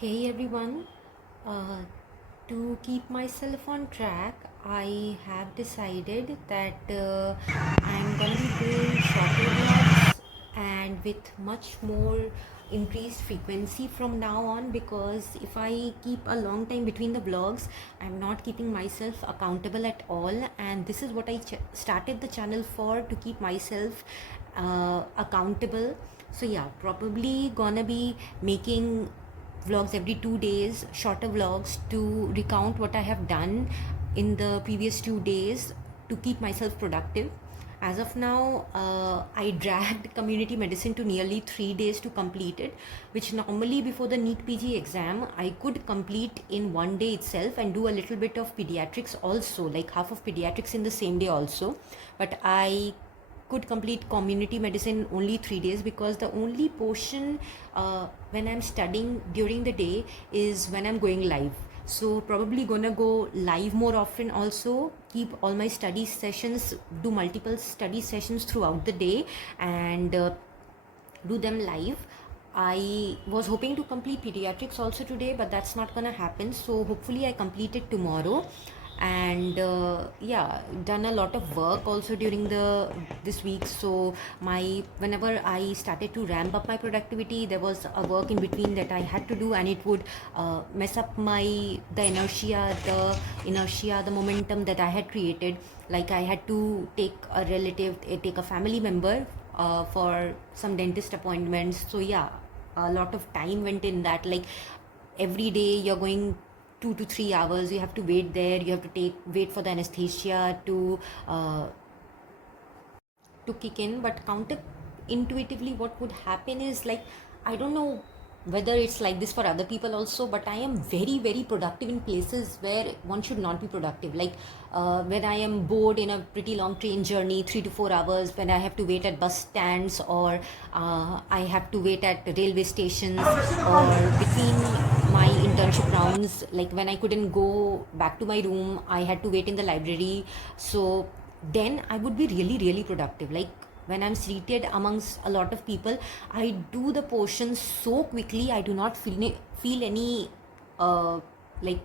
Hey everyone, uh, to keep myself on track, I have decided that I'm gonna be doing shorter vlogs and with much more increased frequency from now on, because if I keep a long time between the vlogs, I'm not keeping myself accountable at all. And this is what I started the channel for, to keep myself accountable. So yeah, probably gonna be making vlogs every 2 days, shorter vlogs to recount what I have done in the previous 2 days to keep myself productive. As of now, I dragged community medicine to nearly 3 days to complete it, which normally before the NEET PG exam I could complete in one day itself and do a little bit of pediatrics also, like half of pediatrics in the same day also. But I could complete community medicine only 3 days, because the only portion when I'm studying during the day is when I'm going live. So probably gonna go live more often also, keep all my study sessions, do multiple study sessions throughout the day, and do them live. I was hoping to complete pediatrics also today, but that's not gonna happen. So hopefully I complete it tomorrow. And yeah, done a lot of work also during the this week. So my whenever I started to ramp up my productivity, there was a work in between that I had to do, and it would mess up the momentum that I had created. Like I had to take a relative, take a family member for some dentist appointments. So yeah, a lot of time went in that. Like every day you're going 2 to 3 hours, you have to wait there, you have to wait for the anesthesia to kick in. But counter intuitively what would happen is, like, I don't know whether it's like this for other people also, but I am very very productive in places where one should not be productive. Like when I am bored in a pretty long train journey, 3 to 4 hours, when I have to wait at bus stands, or I have to wait at railway stations, or between my internship rounds, like when I couldn't go back to my room, I had to wait in the library. So then I would be really really productive. Like when I'm seated amongst a lot of people, I do the portions so quickly, I do not feel any like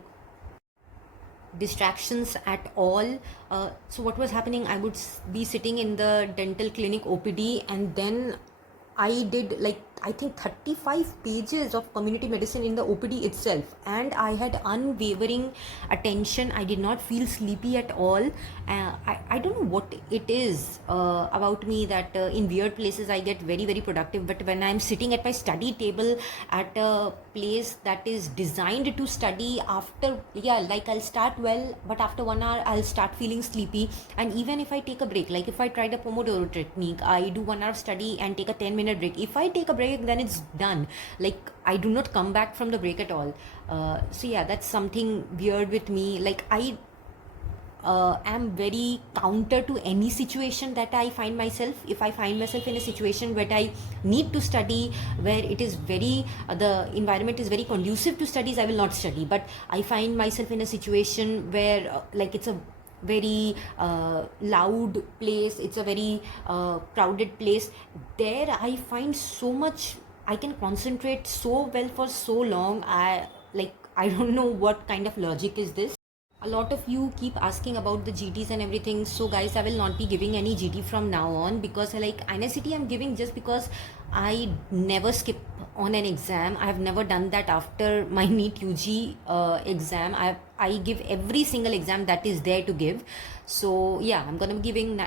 distractions at all. So what was happening, I would be sitting in the dental clinic OPD, and then I did, like, I think 35 pages of community medicine in the OPD itself, and I had unwavering attention. I did not feel sleepy at all. I don't know what it is about me that in weird places I get very very productive, but when I'm sitting at my study table at a place that is designed to study, after, yeah, like I'll start well, but after 1 hour I'll start feeling sleepy. And even if I take a break, like if I try the Pomodoro technique, I do 1 hour of study and take a 10-minute break. If I take a break, then it's done. Like I do not come back from the break at all. So yeah, that's something weird with me. Like I am very counter to any situation that I find myself. If I find myself in a situation where I need to study, where it is very the environment is very conducive to studies, I will not study. But I find myself in a situation where like it's a very loud place, it's a very crowded place, there I find so much, I can concentrate so well for so long. I don't know what kind of logic is this. A lot of you keep asking about the GTs and everything. So guys, I will not be giving any GT from now on, because like INICET I'm giving just because I never skip on an exam. I have never done that after my NEET UG exam. I give every single exam that is there to give. So yeah, I'm gonna be giving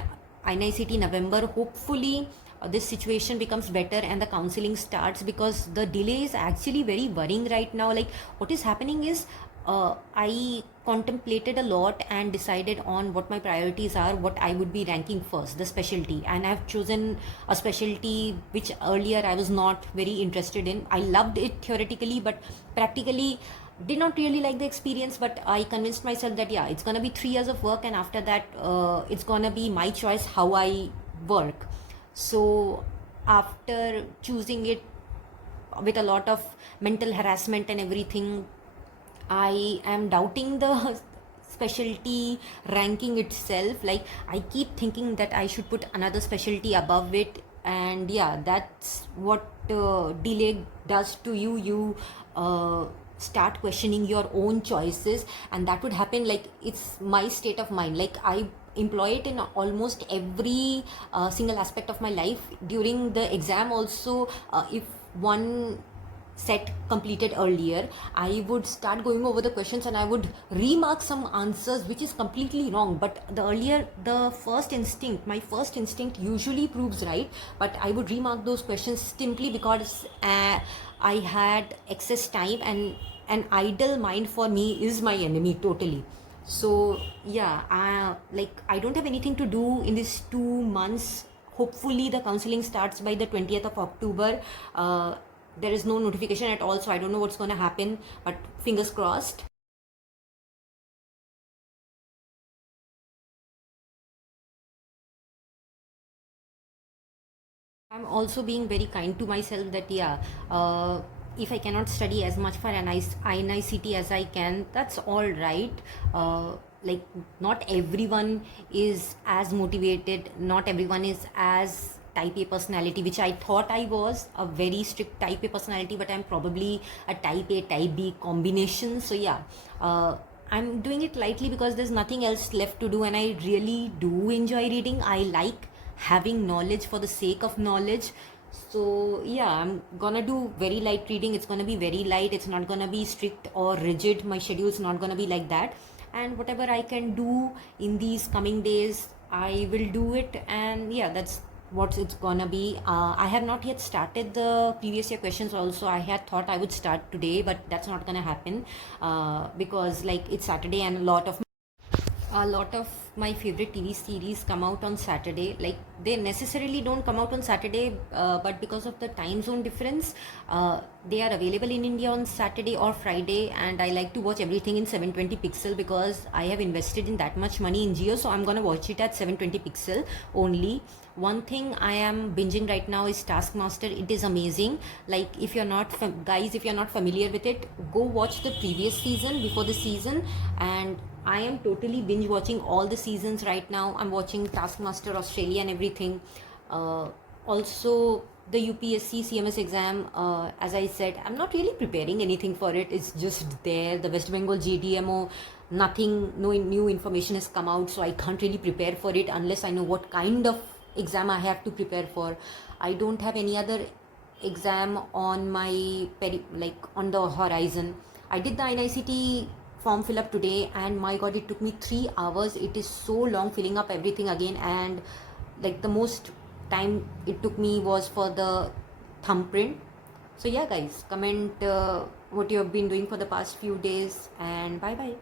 INICET November. Hopefully this situation becomes better and the counseling starts, because the delay is actually very worrying right now. Like what is happening is, I contemplated a lot and decided on what my priorities are, what I would be ranking first, the specialty. And I've chosen a specialty which earlier I was not very interested in. I loved it theoretically, but practically did not really like the experience. But I convinced myself that yeah, it's gonna be 3 years of work, and after that, it's gonna be my choice how I work. So after choosing it with a lot of mental harassment and everything, I am doubting the specialty ranking itself. Like I keep thinking that I should put another specialty above it, and yeah, that's what delay does to you. You start questioning your own choices, and that would happen. Like, it's my state of mind. Like, I employ it in almost every single aspect of my life. During the exam also, if one set completed earlier, I would start going over the questions and I would remark some answers which is completely wrong. But the first instinct usually proves right, but I would remark those questions simply because I had excess time, and an idle mind for me is my enemy totally. So yeah, I don't have anything to do in these 2 months. Hopefully the counseling starts by the 20th of October. There is no notification at all, so I don't know what's going to happen, but fingers crossed. I'm also being very kind to myself that, yeah, if I cannot study as much for NICT as I can, that's all right. Like, not everyone is as motivated, not everyone is as type A personality, which I thought I was a very strict type A personality, but I'm probably a type A, type B combination. So, yeah. I'm doing it lightly because there's nothing else left to do, and I really do enjoy reading. I like having knowledge for the sake of knowledge. So yeah, I'm gonna do very light reading. It's gonna be very light, it's not gonna be strict or rigid. My schedule's not gonna be like that, and whatever I can do in these coming days, I will do it. And yeah, that's what it's gonna be. I have not yet started the previous year questions also. I had thought I would start today, but that's not gonna happen because like it's Saturday and a lot of my favorite TV series come out on Saturday. Like, they necessarily don't come out on Saturday, but because of the time zone difference, they are available in India on Saturday or Friday. And I like to watch everything in 720 pixel because I have invested in that much money in Jio, so I'm gonna watch it at 720 pixel only. One thing I am binging right now is Taskmaster. It is amazing. Like, if you're not guys, if you're not familiar with it, go watch the previous season before the season. And I am totally binge watching all the seasons right now. I'm watching Taskmaster Australia and everything. Also, the UPSC CMS exam, as I said, I'm not really preparing anything for it. It's just there. The West Bengal JDMO, nothing, no new information has come out, so I can't really prepare for it unless I know what kind of exam I have to prepare for. I don't have any other exam on my on the horizon. I did the NICT form fill up today, and my god, it took me 3 hours. It is so long filling up everything again, and like the most time it took me was for the thumbprint. So yeah guys, comment what you have been doing for the past few days, and bye bye.